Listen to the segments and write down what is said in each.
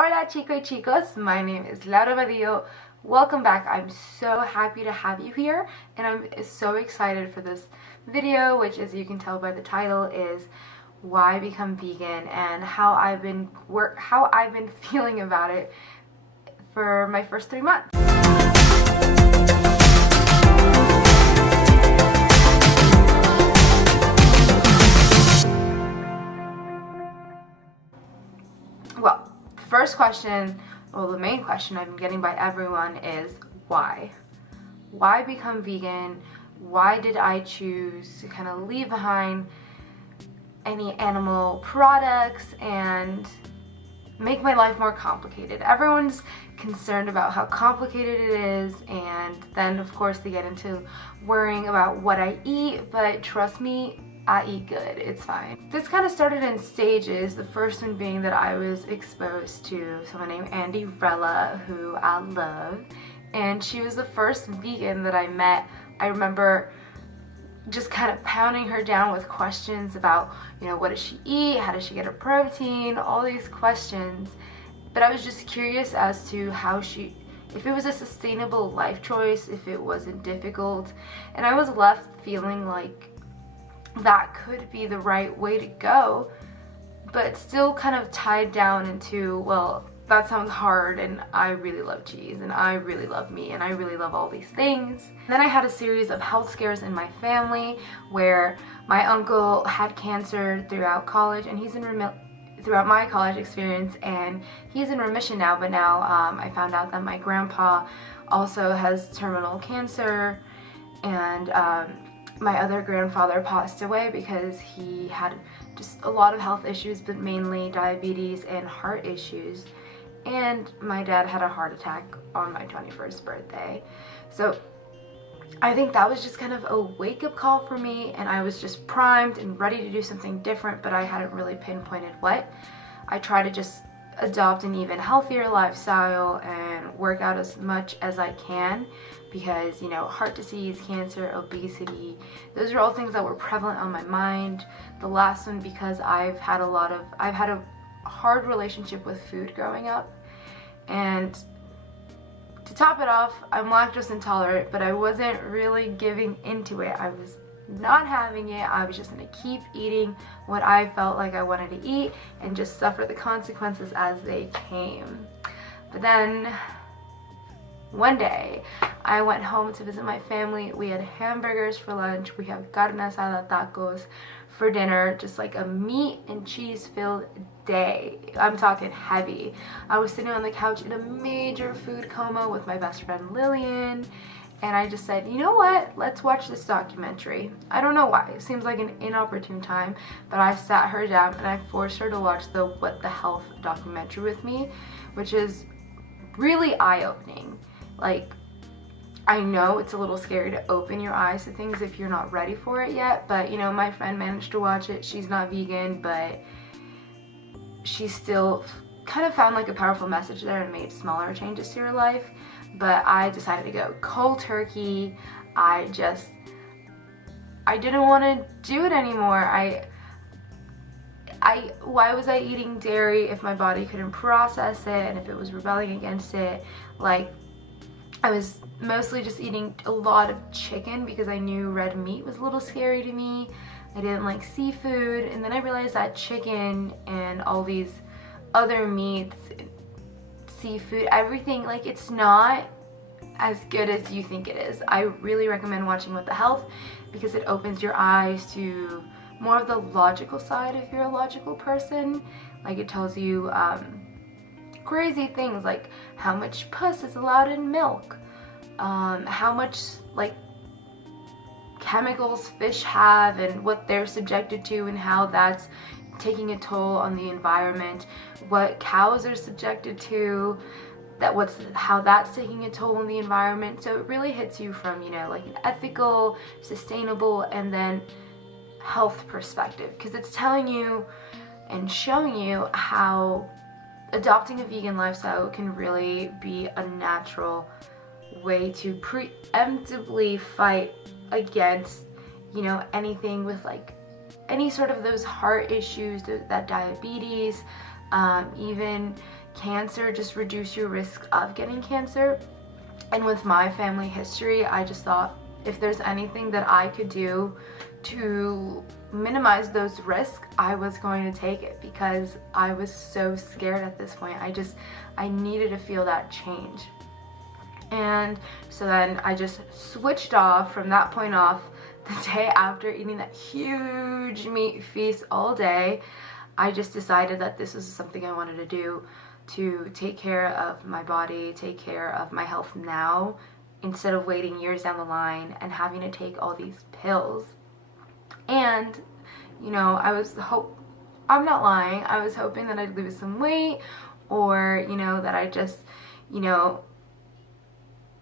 Hola chicos y chicos, my name is Laura Vadillo. Welcome back. I'm so happy to have you here, and I'm so excited for this video, which, as you can tell by the title, is why become vegan and how I've been feeling about it for my first 3 months. Well, first question, well, the main question I've been getting by everyone is why? Why become vegan? Why did I choose to kind of leave behind any animal products and make my life more complicated? Everyone's concerned about how complicated it is, and then of course they get into worrying about what I eat, but trust me, I eat good, it's fine. This kind of started in stages, the first one being that I was exposed to someone named Andi Rella, who I love, and she was the first vegan that I met. I remember just kind of pounding her down with questions about, what does she eat, how does she get her protein, all these questions. But I was just curious as to if it was a sustainable life choice, if it wasn't difficult, and I was left feeling like that could be the right way to go, but still kind of tied down into, well, that sounds hard, and I really love cheese, and I really love meat, and I really love all these things. And then I had a series of health scares in my family where my uncle had cancer throughout college, and throughout my college experience, and he's in remission now, but now I found out that my grandpa also has terminal cancer, and my other grandfather passed away because he had just a lot of health issues, but mainly diabetes and heart issues. And my dad had a heart attack on my 21st birthday. So I think that was just kind of a wake-up call for me, and I was just primed and ready to do something different, but I hadn't really pinpointed what. I try to just adopt an even healthier lifestyle and work out as much as I can, because heart disease, cancer, obesity, those are all things that were prevalent on my mind. The last one because I've had a hard relationship with food growing up, and to top it off, I'm lactose intolerant, but I wasn't really giving into it. I was not having it. I was just gonna keep eating what I felt like I wanted to eat and just suffer the consequences as they came. But then one day I went home to visit my family. We had hamburgers for lunch. We have carne asada tacos for dinner, just like a meat and cheese filled day. I'm talking heavy. I was sitting on the couch in a major food coma with my best friend Lillian, and I just said, you know what, let's watch this documentary. I don't know why, it seems like an inopportune time, but I sat her down and I forced her to watch the What the Health documentary with me, which is really eye-opening. Like, I know it's a little scary to open your eyes to things if you're not ready for it yet, but my friend managed to watch it. She's not vegan, but she still kind of found like a powerful message there and made smaller changes to her life. But I decided to go cold turkey. I didn't want to do it anymore. Why was I eating dairy if my body couldn't process it and if it was rebelling against it? Like, I was mostly just eating a lot of chicken because I knew red meat was a little scary to me. I didn't like seafood, and then I realized that chicken and all these other meats, seafood, everything, like, it's not as good as you think it is. I really recommend watching What the Health because it opens your eyes to more of the logical side if you're a logical person. Like, it tells you crazy things like how much pus is allowed in milk, how much like chemicals fish have and what they're subjected to and how that's taking a toll on the environment, what cows are subjected to, how that's taking a toll on the environment. So it really hits you from like an ethical, sustainable, and then health perspective, because it's telling you and showing you how adopting a vegan lifestyle can really be a natural way to preemptively fight against anything with like any sort of those heart issues, that diabetes, even cancer, just reduce your risk of getting cancer. And with my family history, I just thought if there's anything that I could do to minimize those risks, I was going to take it, because I was so scared at this point. I needed to feel that change. And so then I just switched off from that point off. The day after eating that huge meat feast all day, I just decided that this was something I wanted to do to take care of my body, take care of my health now, instead of waiting years down the line and having to take all these pills. And, you know, I'm not lying, I was hoping that I'd lose some weight, or, you know, that I just, you know,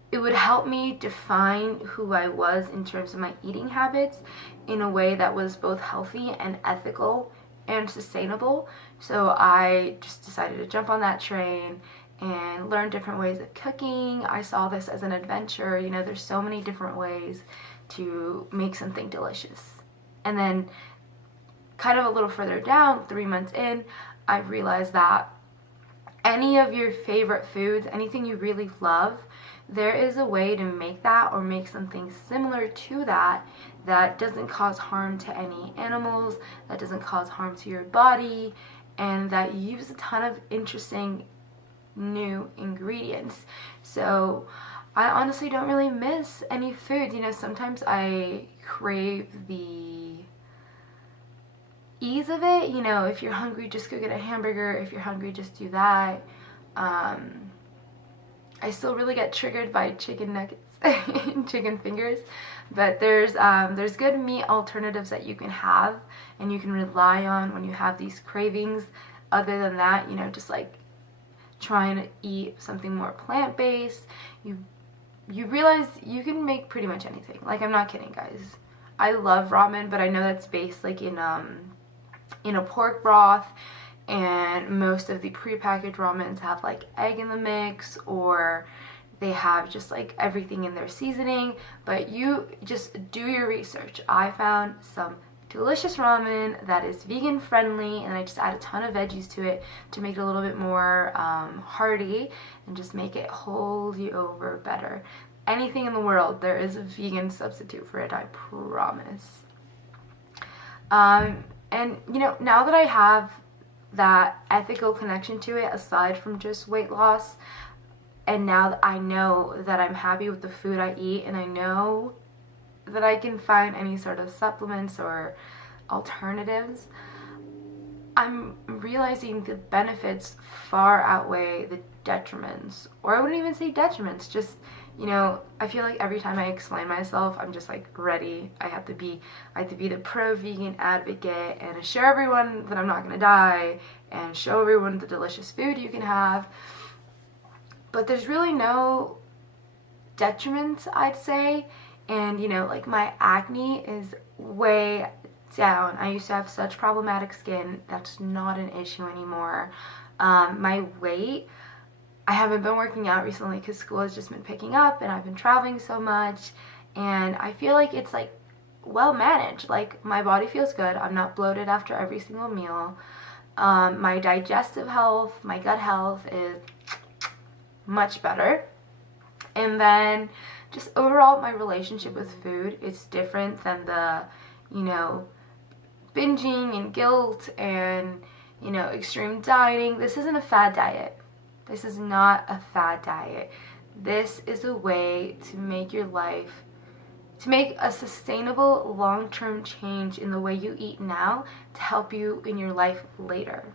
it would help me define who I was in terms of my eating habits in a way that was both healthy and ethical and sustainable. So I just decided to jump on that train and learn different ways of cooking. I saw this as an adventure. You know, there's so many different ways to make something delicious. And then kind of a little further down, 3 months in, I realized that any of your favorite foods, anything you really love, there is a way to make that or make something similar to that that doesn't cause harm to any animals, that doesn't cause harm to your body, and that use a ton of interesting new ingredients. So I honestly don't really miss any food. You know, sometimes I crave the ease of it. You know, if you're hungry, just go get a hamburger. If you're hungry, just do that. I still really get triggered by chicken nuggets and chicken fingers, but there's good meat alternatives that you can have and you can rely on when you have these cravings. Other than that, you know, just like trying to eat something more plant-based, you realize you can make pretty much anything. Like, I'm not kidding, guys. I love ramen, but I know that's based like in a pork broth, and most of the prepackaged ramens have like egg in the mix, or they have just like everything in their seasoning. But you just do your research. I found some delicious ramen that is vegan friendly, and I just add a ton of veggies to it to make it a little bit more hearty and just make it hold you over better. Anything in the world, there is a vegan substitute for it, I promise. And you know, now that I have that ethical connection to it, aside from just weight loss, and now that I know that I'm happy with the food I eat, and I know that I can find any sort of supplements or alternatives, I'm realizing the benefits far outweigh the detriments. Or I wouldn't even say detriments, just, you know, I feel like every time I explain myself, I'm just like ready. I have to be the pro-vegan advocate and assure everyone that I'm not gonna die and show everyone the delicious food you can have. But there's really no detriment, I'd say. And, you know, like, my acne is way down. I used to have such problematic skin. That's not an issue anymore. My weight, I haven't been working out recently because school has just been picking up and I've been traveling so much, and I feel like it's like well managed. Like, my body feels good. I'm not bloated after every single meal. My digestive health, my gut health is much better. And then just overall, my relationship with food, it's different than the, you know, binging and guilt and, you know, extreme dieting. This isn't a fad diet. This is not a fad diet. This is a way to make your life, to make a sustainable long-term change in the way you eat now to help you in your life later.